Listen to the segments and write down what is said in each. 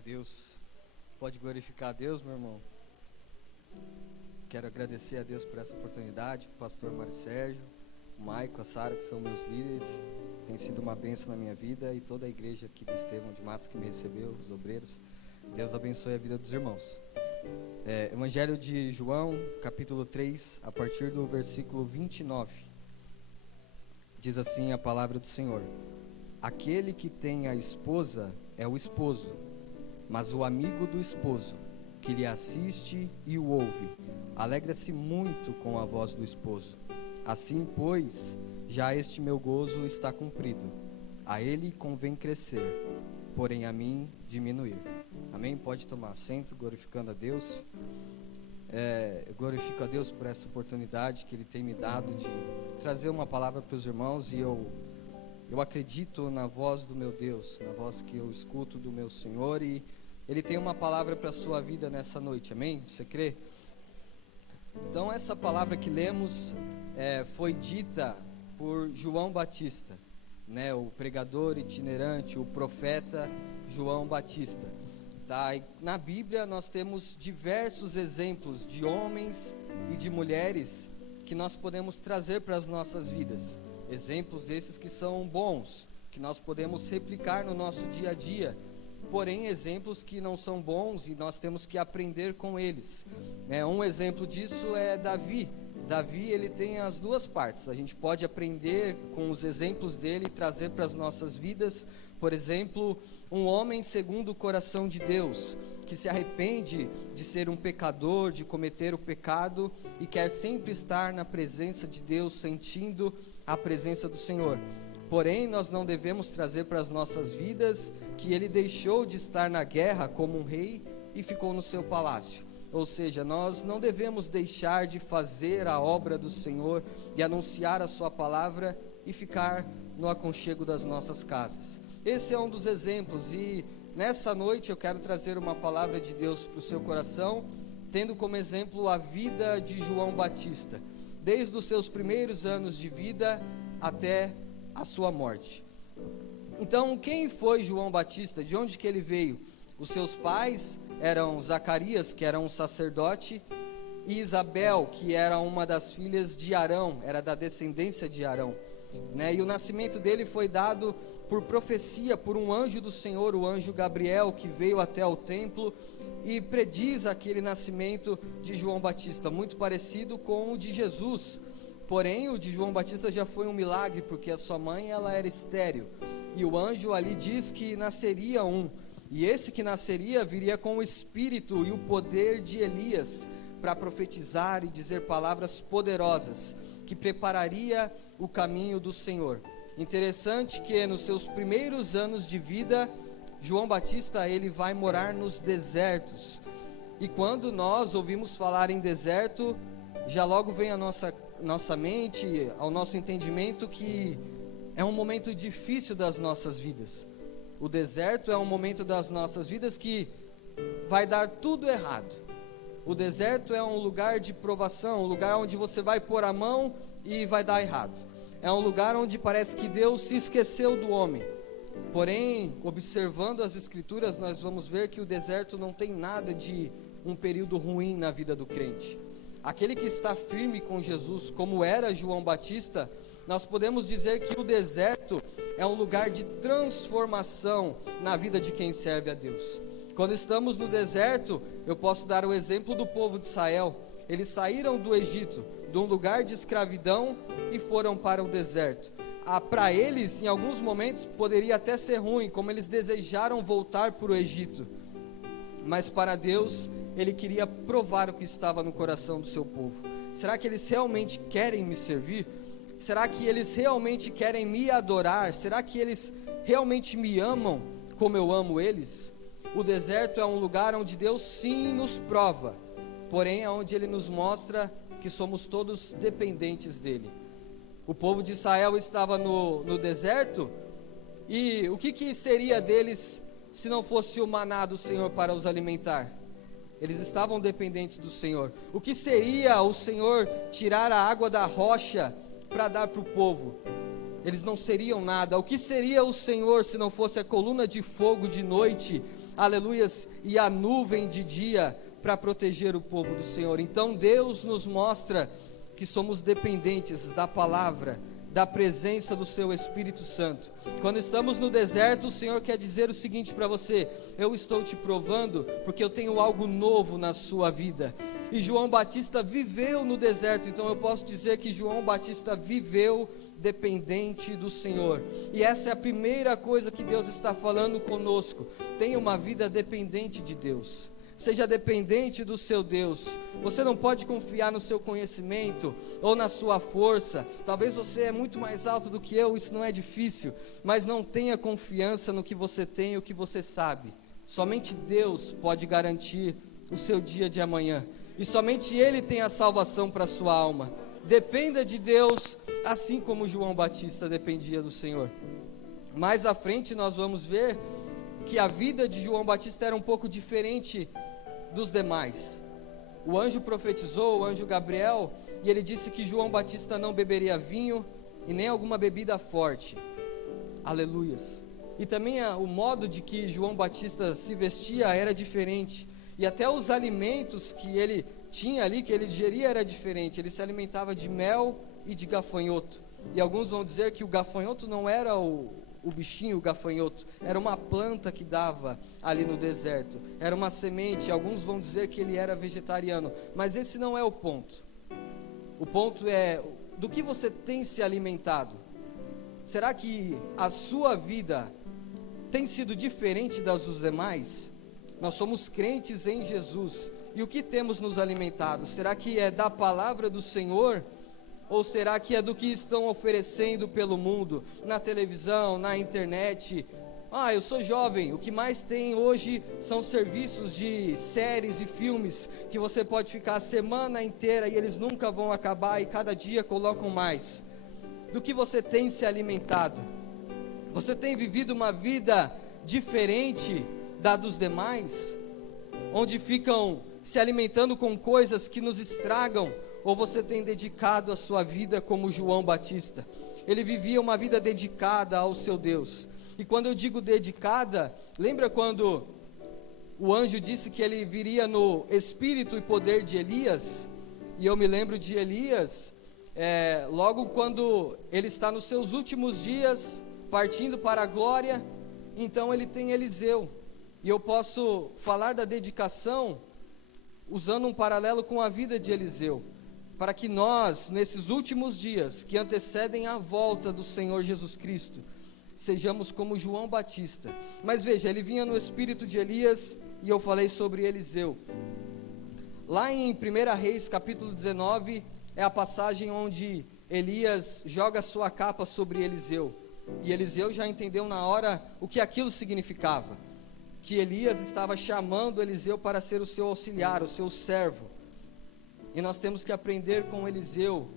a Deus. Pode glorificar a Deus, meu irmão. Quero agradecer a Deus por essa oportunidade, o pastor Mário Sérgio, o Maico, a Sara, que são meus líderes. Tem sido uma bênção na minha vida e toda a igreja aqui do Estevão de Matos que me recebeu, os obreiros. Deus abençoe a vida dos irmãos. Evangelho de João, capítulo 3, a partir do versículo 29. Diz assim a palavra do Senhor: Aquele que tem a esposa é o esposo, mas o amigo do esposo, que lhe assiste e o ouve, alegra-se muito com a voz do esposo. Assim, pois, já este meu gozo está cumprido. A ele convém crescer, porém a mim diminuir. Amém? Pode tomar assento, glorificando a Deus. Eu glorifico a Deus por essa oportunidade que Ele tem me dado de trazer uma palavra para os irmãos, e eu acredito na voz do meu Deus, na voz que eu escuto do meu Senhor, e Ele tem uma palavra para a sua vida nessa noite, amém? Você crê? Então essa palavra que lemos foi dita por João Batista, né? O pregador itinerante, o profeta João Batista. Tá? E na Bíblia nós temos diversos exemplos de homens e de mulheres que nós podemos trazer para as nossas vidas. Exemplos esses que são bons, que nós podemos replicar no nosso dia a dia. Porém, exemplos que não são bons e nós temos que aprender com eles. Um exemplo disso é Davi. Davi, ele tem as duas partes. A gente pode aprender com os exemplos dele e trazer para as nossas vidas. Por exemplo, um homem segundo o coração de Deus, que se arrepende de ser um pecador, de cometer o pecado e quer sempre estar na presença de Deus, sentindo a presença do Senhor. Porém, nós não devemos trazer para as nossas vidas que ele deixou de estar na guerra como um rei e ficou no seu palácio. Ou seja, nós não devemos deixar de fazer a obra do Senhor e anunciar a sua palavra e ficar no aconchego das nossas casas. Esse é um dos exemplos, e nessa noite eu quero trazer uma palavra de Deus para o seu coração, tendo como exemplo a vida de João Batista, desde os seus primeiros anos de vida até a sua morte. Então, quem foi João Batista? De onde que ele veio? Os seus pais eram Zacarias, que era um sacerdote, e Isabel, que era uma das filhas de Arão, era da descendência de Arão, né? E o nascimento dele foi dado por profecia, por um anjo do Senhor, o anjo Gabriel, que veio até o templo e prediz aquele nascimento de João Batista, muito parecido com o de Jesus. Porém, o de João Batista já foi um milagre, porque a sua mãe, ela era estéril, e o anjo ali diz que nasceria e esse que nasceria viria com o espírito e o poder de Elias, para profetizar e dizer palavras poderosas, que prepararia o caminho do Senhor. Interessante que nos seus primeiros anos de vida, João Batista, ele vai morar nos desertos, e quando nós ouvimos falar em deserto, já logo vem a nossa mente, ao nosso entendimento, que é um momento difícil das nossas vidas. O deserto é um momento das nossas vidas que vai dar tudo errado. O deserto é um lugar de provação, um lugar onde você vai pôr a mão e vai dar errado. É um lugar onde parece que Deus se esqueceu do homem. Porém, observando as Escrituras, nós vamos ver que o deserto não tem nada de um período ruim na vida do crente. Aquele que está firme com Jesus, como era João Batista, nós podemos dizer que o deserto é um lugar de transformação na vida de quem serve a Deus. Quando estamos no deserto, eu posso dar o exemplo do povo de Israel. Eles saíram do Egito, de um lugar de escravidão, e foram para o deserto. Para eles, em alguns momentos, poderia até ser ruim, como eles desejaram voltar para o Egito. Mas para Deus, Ele queria provar o que estava no coração do seu povo. Será que eles realmente querem me servir? Será que eles realmente querem me adorar? Será que eles realmente me amam como eu amo eles? O deserto é um lugar onde Deus sim nos prova, porém é onde Ele nos mostra que somos todos dependentes dEle. O povo de Israel estava no deserto, e o que seria deles se não fosse o maná do Senhor para os alimentar? Eles estavam dependentes do Senhor. O que seria o Senhor tirar a água da rocha para dar para o povo? Eles não seriam nada. O que seria o Senhor se não fosse a coluna de fogo de noite aleluias, e a nuvem de dia para proteger o povo do Senhor. Então Deus nos mostra que somos dependentes da palavra, da presença do seu Espírito Santo. Quando estamos no deserto, o Senhor quer dizer o seguinte para você: eu estou te provando porque eu tenho algo novo na sua vida. E João Batista viveu no deserto, então eu posso dizer que João Batista viveu dependente do Senhor. E essa é a primeira coisa que Deus está falando conosco: tenha uma vida dependente de Deus. Seja dependente do seu Deus. Você não pode confiar no seu conhecimento ou na sua força. Talvez você é muito mais alto do que eu, isso não é difícil, mas não tenha confiança no que você tem e o que você sabe. Somente Deus pode garantir o seu dia de amanhã, e somente Ele tem a salvação para a sua alma. Dependa de Deus, assim como João Batista dependia do Senhor. Mais à frente nós vamos ver que a vida de João Batista era um pouco diferente dos demais. O anjo profetizou, o anjo Gabriel, e ele disse que João Batista não beberia vinho e nem alguma bebida forte. Aleluias. E também o modo de que João Batista se vestia era diferente, e até os alimentos que ele tinha ali, que ele digeria, era diferente. Ele se alimentava de mel e de gafanhoto, e alguns vão dizer que o gafanhoto não era o bichinho, o gafanhoto, era uma planta que dava ali no deserto, era uma semente. Alguns vão dizer que ele era vegetariano, mas esse não é o ponto. O ponto é, do que você tem se alimentado? Será que a sua vida tem sido diferente das dos demais? Nós somos crentes em Jesus, e o que temos nos alimentado? Será que é da palavra do Senhor? Ou será que é do que estão oferecendo pelo mundo, na televisão, na internet? Eu sou jovem, o que mais tem hoje são serviços de séries e filmes, que você pode ficar a semana inteira e eles nunca vão acabar, e cada dia colocam mais. Do que você tem se alimentado? Você tem vivido uma vida diferente da dos demais? Onde ficam se alimentando com coisas que nos estragam? Ou você tem dedicado a sua vida como João Batista? Ele vivia uma vida dedicada ao seu Deus. E quando eu digo dedicada, lembra quando o anjo disse que ele viria no espírito e poder de Elias? E eu me lembro de Elias, logo quando ele está nos seus últimos dias, partindo para a glória, então ele tem Eliseu. E eu posso falar da dedicação usando um paralelo com a vida de Eliseu, para que nós, nesses últimos dias que antecedem a volta do Senhor Jesus Cristo, sejamos como João Batista. Mas veja, ele vinha no espírito de Elias, e eu falei sobre Eliseu. Lá em 1 Reis, capítulo 19, é a passagem onde Elias joga sua capa sobre Eliseu, e Eliseu já entendeu na hora o que aquilo significava, que Elias estava chamando Eliseu para ser o seu auxiliar, o seu servo. E nós temos que aprender com Eliseu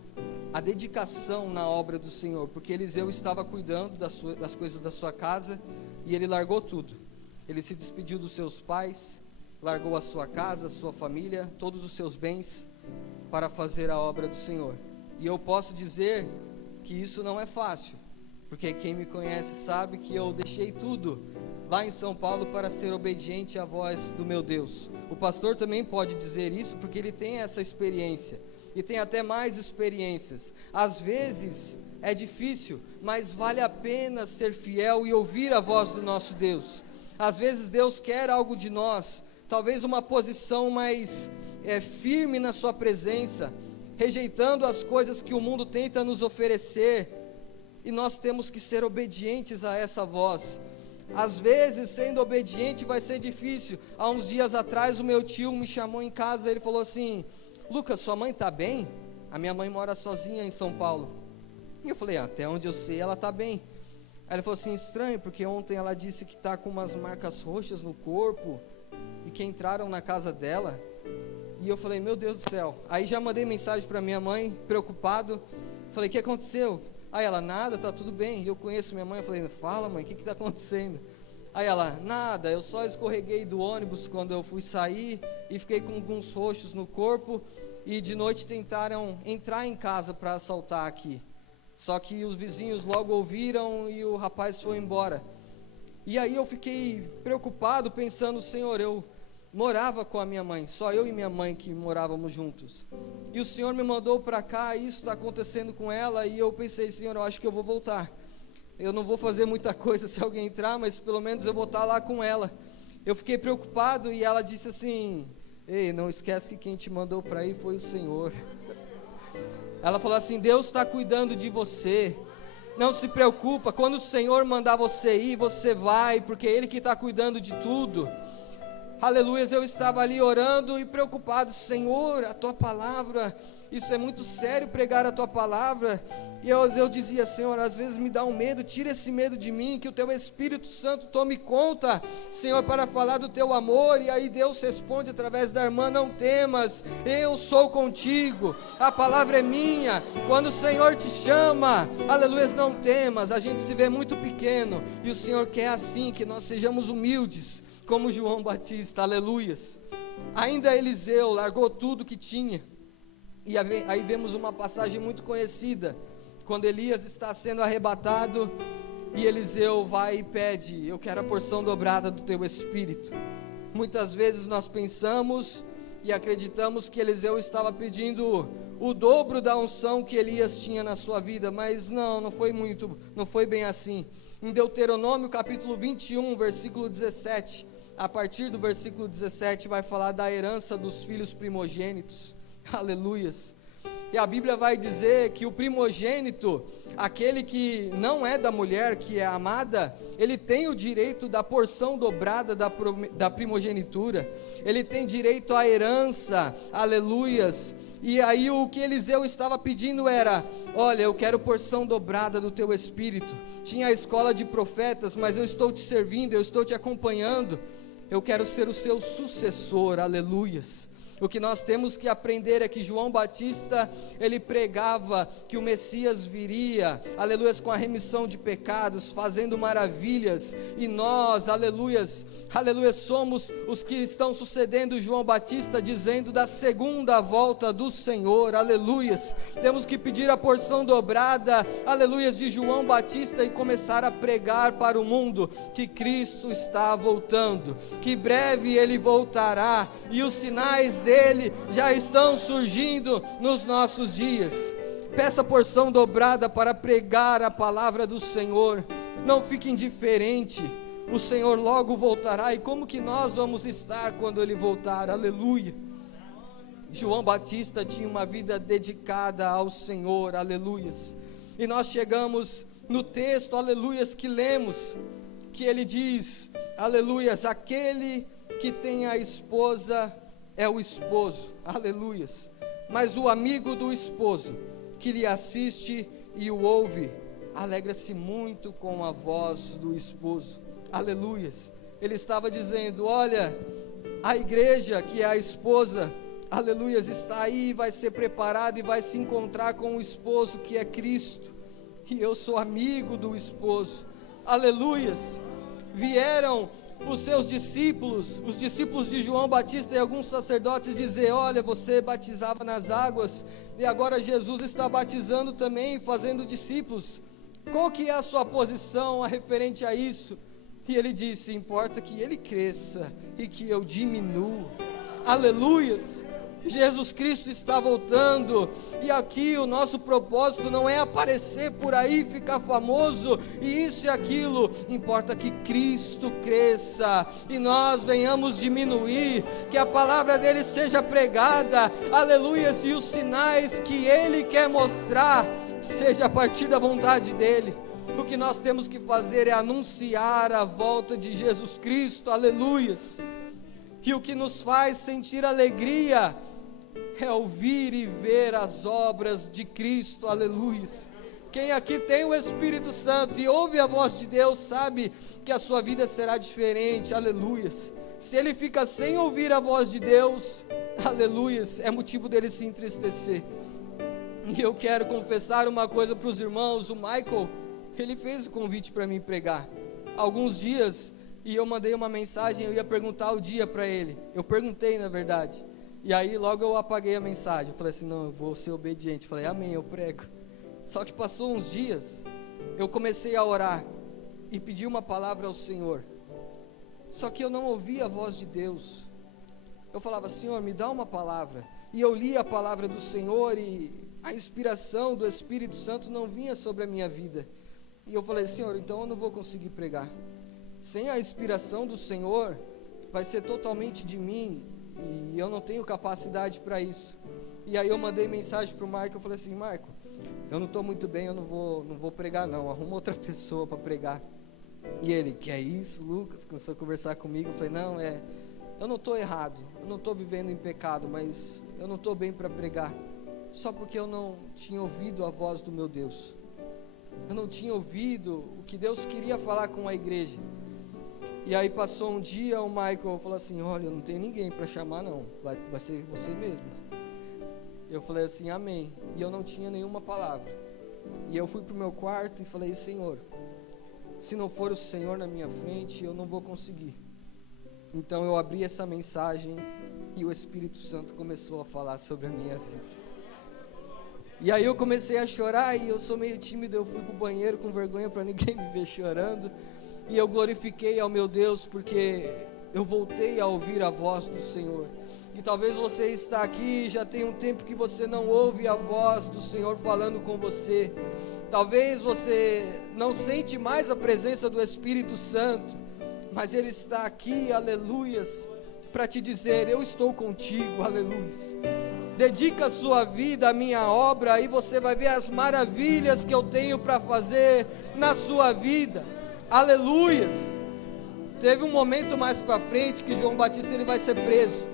a dedicação na obra do Senhor, porque Eliseu estava cuidando das coisas da sua casa, e ele largou tudo. Ele se despediu dos seus pais, largou a sua casa, a sua família, todos os seus bens, para fazer a obra do Senhor. E eu posso dizer que isso não é fácil, porque quem me conhece sabe que eu deixei tudo lá em São Paulo para ser obediente à voz do meu Deus. O pastor também pode dizer isso, porque ele tem essa experiência, e tem até mais experiências. Às vezes é difícil, mas vale a pena ser fiel e ouvir a voz do nosso Deus. Às vezes Deus quer algo de nós, talvez uma posição mais firme na sua presença, rejeitando as coisas que o mundo tenta nos oferecer, e nós temos que ser obedientes a essa voz. Às vezes, sendo obediente vai ser difícil. Há uns dias atrás, o meu tio me chamou em casa, ele falou assim: Lucas, sua mãe está bem? A minha mãe mora sozinha em São Paulo. E eu falei: até onde eu sei, ela está bem. Aí ele falou assim: estranho, porque ontem ela disse que está com umas marcas roxas no corpo, e que entraram na casa dela. E eu falei: meu Deus do céu. Aí já mandei mensagem para minha mãe, preocupado. Falei: o que aconteceu? Aí ela: nada, tá tudo bem. Eu conheço minha mãe. Eu falei: fala, mãe, o que está acontecendo? Aí ela: nada, eu só escorreguei do ônibus quando eu fui sair e fiquei com alguns roxos no corpo, e de noite tentaram entrar em casa para assaltar aqui. Só que os vizinhos logo ouviram e o rapaz foi embora. E aí eu fiquei preocupado, pensando, Senhor, eu morava com a minha mãe, só eu e minha mãe que morávamos juntos, e o Senhor me mandou para cá, e isso está acontecendo com ela, e eu pensei, Senhor, eu acho que eu vou voltar, eu não vou fazer muita coisa se alguém entrar, mas pelo menos eu vou estar lá com ela. Eu fiquei preocupado, e ela disse assim, ei, não esquece que quem te mandou para ir foi o Senhor. Ela falou assim, Deus está cuidando de você, não se preocupa, quando o Senhor mandar você ir, você vai, porque é Ele que está cuidando de tudo. Aleluias, eu estava ali orando e preocupado, Senhor, a Tua palavra, isso é muito sério pregar a Tua palavra, e eu dizia, Senhor, às vezes me dá um medo, tira esse medo de mim, que o Teu Espírito Santo tome conta, Senhor, para falar do Teu amor, e aí Deus responde através da irmã, não temas, eu sou contigo, a palavra é minha, quando o Senhor te chama, aleluias, não temas, a gente se vê muito pequeno, e o Senhor quer assim, que nós sejamos humildes, como João Batista, aleluias. Ainda Eliseu largou tudo que tinha, e aí vemos uma passagem muito conhecida, quando Elias está sendo arrebatado, e Eliseu vai e pede, eu quero a porção dobrada do teu Espírito. Muitas vezes nós pensamos e acreditamos que Eliseu estava pedindo o dobro da unção que Elias tinha na sua vida, mas não foi bem assim. Em Deuteronômio capítulo 21, versículo 17, a partir do versículo 17 vai falar da herança dos filhos primogênitos, aleluias, e a Bíblia vai dizer que o primogênito, aquele que não é da mulher, que é amada, ele tem o direito da porção dobrada da primogenitura, ele tem direito à herança, aleluias. E aí o que Eliseu estava pedindo era, olha, eu quero porção dobrada do teu Espírito. Tinha a escola de profetas, mas eu estou te servindo, eu estou te acompanhando, eu quero ser o seu sucessor, aleluias. O que nós temos que aprender é que João Batista, ele pregava que o Messias viria, aleluias, com a remissão de pecados, fazendo maravilhas, e nós, aleluias, somos os que estão sucedendo João Batista, dizendo da segunda volta do Senhor, aleluias. Temos que pedir a porção dobrada, aleluias, de João Batista, e começar a pregar para o mundo que Cristo está voltando, que breve Ele voltará, e os sinais dele já estão surgindo nos nossos dias. Peça porção dobrada para pregar a palavra do Senhor, não fique indiferente, o Senhor logo voltará, e como que nós vamos estar quando Ele voltar, aleluia. João Batista tinha uma vida dedicada ao Senhor, aleluias, e nós chegamos no texto, aleluias, que lemos, que ele diz, aleluias, aquele que tem a esposa é o esposo, aleluias, mas o amigo do esposo, que lhe assiste e o ouve, alegra-se muito com a voz do esposo, aleluias. Ele estava dizendo, olha, a igreja que é a esposa, aleluias, está aí, vai ser preparada e vai se encontrar com o esposo que é Cristo, e eu sou amigo do esposo, aleluias. Vieram os seus discípulos, os discípulos de João Batista e alguns sacerdotes dizer, olha, você batizava nas águas, e agora Jesus está batizando também, fazendo discípulos, qual que é a sua posição referente a isso? E ele disse, importa que ele cresça, e que eu diminua, aleluias. Jesus Cristo está voltando, e aqui o nosso propósito não é aparecer por aí, ficar famoso, e isso e aquilo, importa que Cristo cresça, e nós venhamos diminuir, que a palavra dele seja pregada, aleluia, e os sinais que ele quer mostrar, seja a partir da vontade dele. O que nós temos que fazer é anunciar a volta de Jesus Cristo, aleluias, e o que nos faz sentir alegria, é ouvir e ver as obras de Cristo, aleluias. Quem aqui tem o Espírito Santo e ouve a voz de Deus, sabe que a sua vida será diferente, aleluias. Se ele fica sem ouvir a voz de Deus, aleluias, é motivo dele se entristecer. E eu quero confessar uma coisa para os irmãos, o Michael, ele fez o convite para mim pregar, alguns dias, e eu mandei uma mensagem, eu ia perguntar o dia para ele, eu perguntei na verdade, e aí logo eu apaguei a mensagem, eu falei assim, não, eu vou ser obediente, eu falei, amém, eu prego. Só que passou uns dias, eu comecei a orar, e pedi uma palavra ao Senhor. Só que eu não ouvia a voz de Deus. Eu falava: Senhor, me dá uma palavra. E eu lia a palavra do Senhor e a inspiração do Espírito Santo não vinha sobre a minha vida. E eu falei: Senhor, então eu não vou conseguir pregar. Sem a inspiração do Senhor, vai ser totalmente de mim, e eu não tenho capacidade para isso. E aí eu mandei mensagem para o Marco, eu falei assim: Marco, eu não estou muito bem, eu não vou pregar não, arruma outra pessoa para pregar. E ele: que é isso, Lucas? Começou a conversar comigo. Eu falei: não, eu não estou errado, eu não estou vivendo em pecado, mas eu não estou bem para pregar, só porque eu não tinha ouvido a voz do meu Deus. Eu não tinha ouvido o que Deus queria falar com a igreja. E aí passou um dia, o Michael falou assim: olha, não tem ninguém para chamar não, vai ser você mesmo. Eu falei assim: amém. E eu não tinha nenhuma palavra. E eu fui para o meu quarto e falei: Senhor, se não for o Senhor na minha frente, eu não vou conseguir. Então eu abri essa mensagem e o Espírito Santo começou a falar sobre a minha vida. E aí eu comecei a chorar, e eu sou meio tímido, eu fui para o banheiro com vergonha para ninguém me ver chorando. E eu glorifiquei ao meu Deus, porque eu voltei a ouvir a voz do Senhor. E talvez você está aqui, já tem um tempo que você não ouve a voz do Senhor falando com você. Talvez você não sente mais a presença do Espírito Santo, mas Ele está aqui, aleluias, para te dizer: eu estou contigo, aleluias. Dedica a sua vida à minha obra, e você vai ver as maravilhas que eu tenho para fazer na sua vida, aleluias. Teve um momento mais para frente que João Batista ele vai ser preso.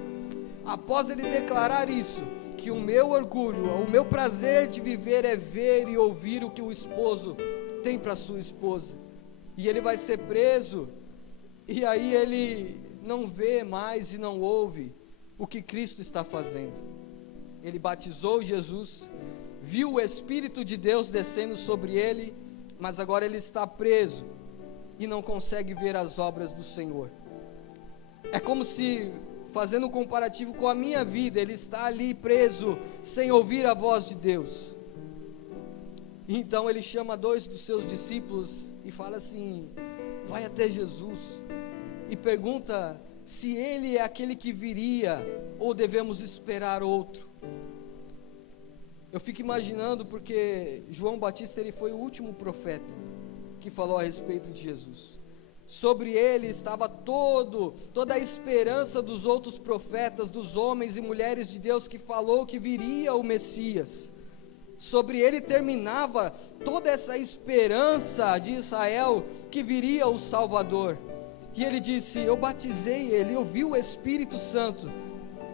Após ele declarar isso, que o meu orgulho, o meu prazer de viver é ver e ouvir o que o esposo tem para sua esposa. E ele vai ser preso, e aí ele não vê mais e não ouve o que Cristo está fazendo. Ele batizou Jesus, viu o Espírito de Deus descendo sobre ele, mas agora ele está preso e não consegue ver as obras do Senhor. É como se, fazendo um comparativo com a minha vida, ele está ali preso, sem ouvir a voz de Deus. Então ele chama 2 dos seus discípulos e fala assim: vai até Jesus e pergunta se ele é aquele que viria, ou devemos esperar outro. Eu fico imaginando, porque João Batista ele foi o último profeta que falou a respeito de Jesus. Sobre ele estava toda a esperança dos outros profetas, dos homens e mulheres de Deus que falou que viria o Messias. Sobre ele terminava toda essa esperança de Israel que viria o Salvador. E ele disse: eu batizei ele, eu vi o Espírito Santo,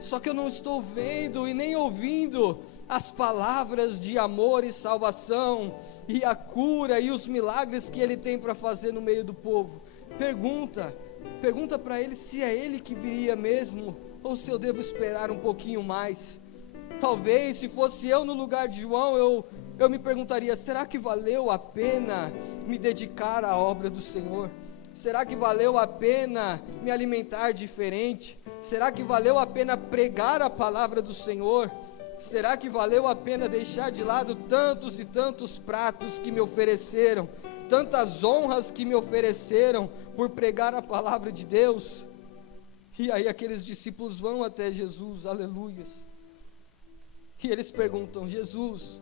só que eu não estou vendo e nem ouvindo as palavras de amor e salvação, e a cura e os milagres que ele tem para fazer no meio do povo. Pergunta para ele se é ele que viria mesmo, ou se eu devo esperar um pouquinho mais. Talvez, se fosse eu no lugar de João, eu me perguntaria: será que valeu a pena me dedicar à obra do Senhor? Será que valeu a pena me alimentar diferente? Será que valeu a pena pregar a palavra do Senhor? Será que valeu a pena deixar de lado tantos e tantos pratos que me ofereceram, tantas honras que me ofereceram por pregar a palavra de Deus? E aí aqueles discípulos vão até Jesus, aleluias, e eles perguntam: Jesus,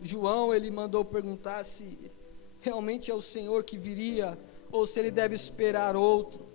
João ele mandou perguntar se realmente é o Senhor que viria, ou se ele deve esperar outro.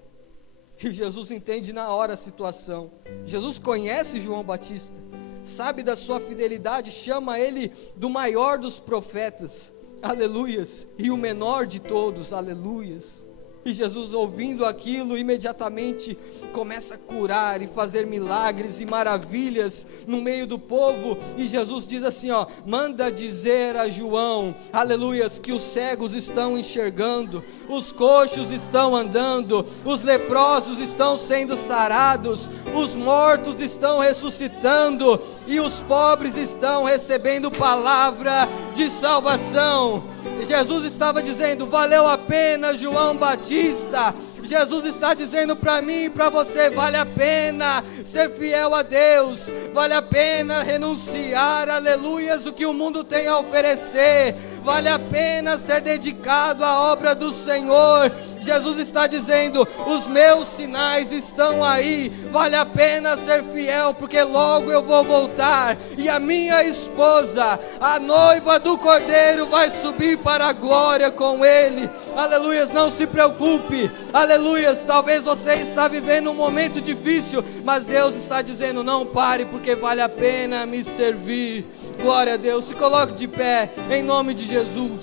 E Jesus entende na hora a situação. Jesus conhece João Batista, sabe da sua fidelidade, chama ele do maior dos profetas, aleluias, e o menor de todos, aleluias. E Jesus, ouvindo aquilo, imediatamente começa a curar e fazer milagres e maravilhas no meio do povo. E Jesus diz assim, manda dizer a João, aleluias, que os cegos estão enxergando, os coxos estão andando, os leprosos estão sendo sarados, os mortos estão ressuscitando, e os pobres estão recebendo palavra de salvação. Jesus estava dizendo: valeu a pena, João Batista, Jesus está dizendo para mim e para você: vale a pena ser fiel a Deus, vale a pena renunciar, aleluias, o que o mundo tem a oferecer, vale a pena ser dedicado à obra do Senhor. Jesus está dizendo: os meus sinais estão aí, vale a pena ser fiel, porque logo eu vou voltar, e a minha esposa, a noiva do Cordeiro, vai subir para a glória com Ele, aleluias. Não se preocupe, aleluias, talvez você está vivendo um momento difícil, mas Deus está dizendo: não pare, porque vale a pena me servir. Glória a Deus. Se coloque de pé, em nome de Jesus,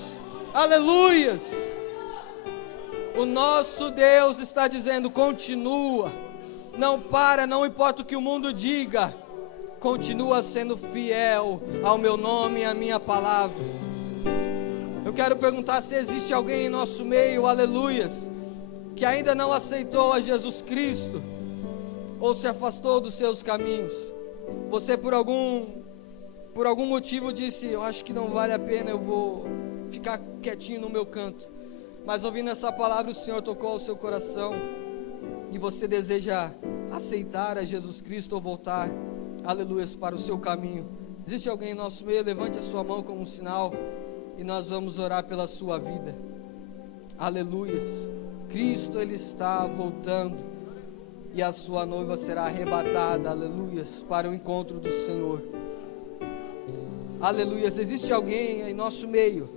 aleluias. O nosso Deus está dizendo: continua, não para, não importa o que o mundo diga, continua sendo fiel ao meu nome e à minha palavra. Eu quero perguntar se existe alguém em nosso meio, aleluias, que ainda não aceitou a Jesus Cristo, ou se afastou dos seus caminhos. Você por algum motivo disse: eu acho que não vale a pena, eu vou ficar quietinho no meu canto. Mas ouvindo essa palavra, o Senhor tocou ao seu coração, e você deseja aceitar a Jesus Cristo ou voltar, aleluias, para o seu caminho. Existe alguém em nosso meio? Levante a sua mão como um sinal, e nós vamos orar pela sua vida. Aleluias. Cristo, Ele está voltando, e a sua noiva será arrebatada, aleluias, para o encontro do Senhor. Aleluias. Existe alguém em nosso meio,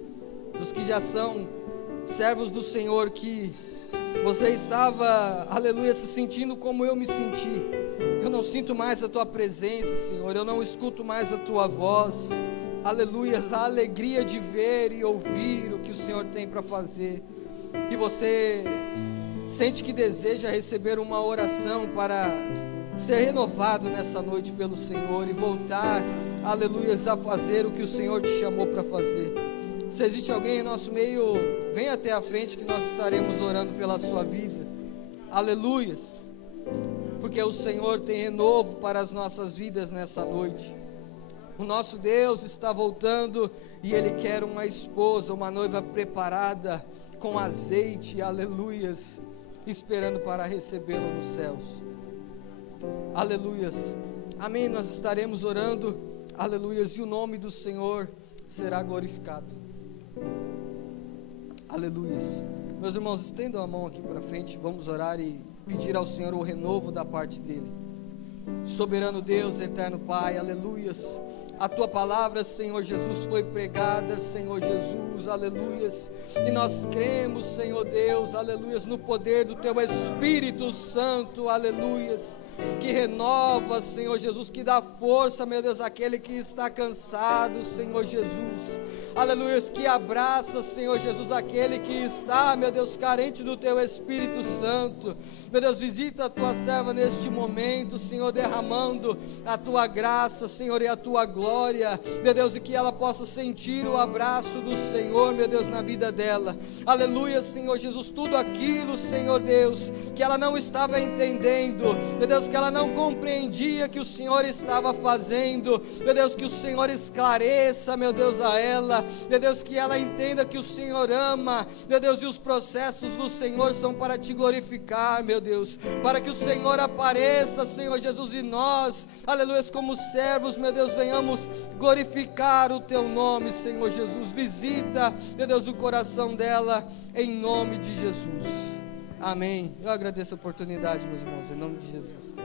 dos que já são servos do Senhor, que você estava, aleluia, se sentindo como eu me senti? Eu não sinto mais a tua presença, Senhor, eu não escuto mais a tua voz, aleluias, a alegria de ver e ouvir o que o Senhor tem para fazer. E você sente que deseja receber uma oração para ser renovado nessa noite pelo Senhor e voltar, aleluias, a fazer o que o Senhor te chamou para fazer. Se existe alguém em nosso meio, vem até a frente, que nós estaremos orando pela sua vida. Aleluias. Porque o Senhor tem renovo para as nossas vidas nessa noite. O nosso Deus está voltando, e Ele quer uma esposa, uma noiva preparada com azeite, aleluias, esperando para recebê-lo nos céus. Aleluias. Amém. Nós estaremos orando, aleluias, e o nome do Senhor será glorificado. Aleluias. Meus irmãos, estendam a mão aqui para frente, vamos orar e pedir ao Senhor o renovo da parte dEle. Soberano Deus, eterno Pai, aleluias, a Tua palavra, Senhor Jesus, foi pregada, Senhor Jesus, aleluias, e nós cremos, Senhor Deus, aleluias, no poder do Teu Espírito Santo, aleluias, que renova, Senhor Jesus, que dá força, meu Deus, àquele que está cansado, Senhor Jesus, aleluias, que abraça, Senhor Jesus, aquele que está, meu Deus, carente do Teu Espírito Santo. Meu Deus, visita a Tua serva neste momento, Senhor, derramando a Tua graça, Senhor, e a Tua glória, meu Deus, e que ela possa sentir o abraço do Senhor, meu Deus, na vida dela, aleluia, Senhor Jesus, tudo aquilo, Senhor Deus, que ela não estava entendendo, meu Deus, que ela não compreendia que o Senhor estava fazendo, meu Deus, que o Senhor esclareça, meu Deus, a ela, meu Deus, que ela entenda que o Senhor ama, meu Deus, e os processos do Senhor são para te glorificar, meu Deus, para que o Senhor apareça, Senhor Jesus, e nós, aleluia, como servos, meu Deus, venhamos glorificar o Teu nome, Senhor Jesus. Visita, meu Deus, o coração dela, em nome de Jesus. Amém. Eu agradeço a oportunidade, meus irmãos, em nome de Jesus.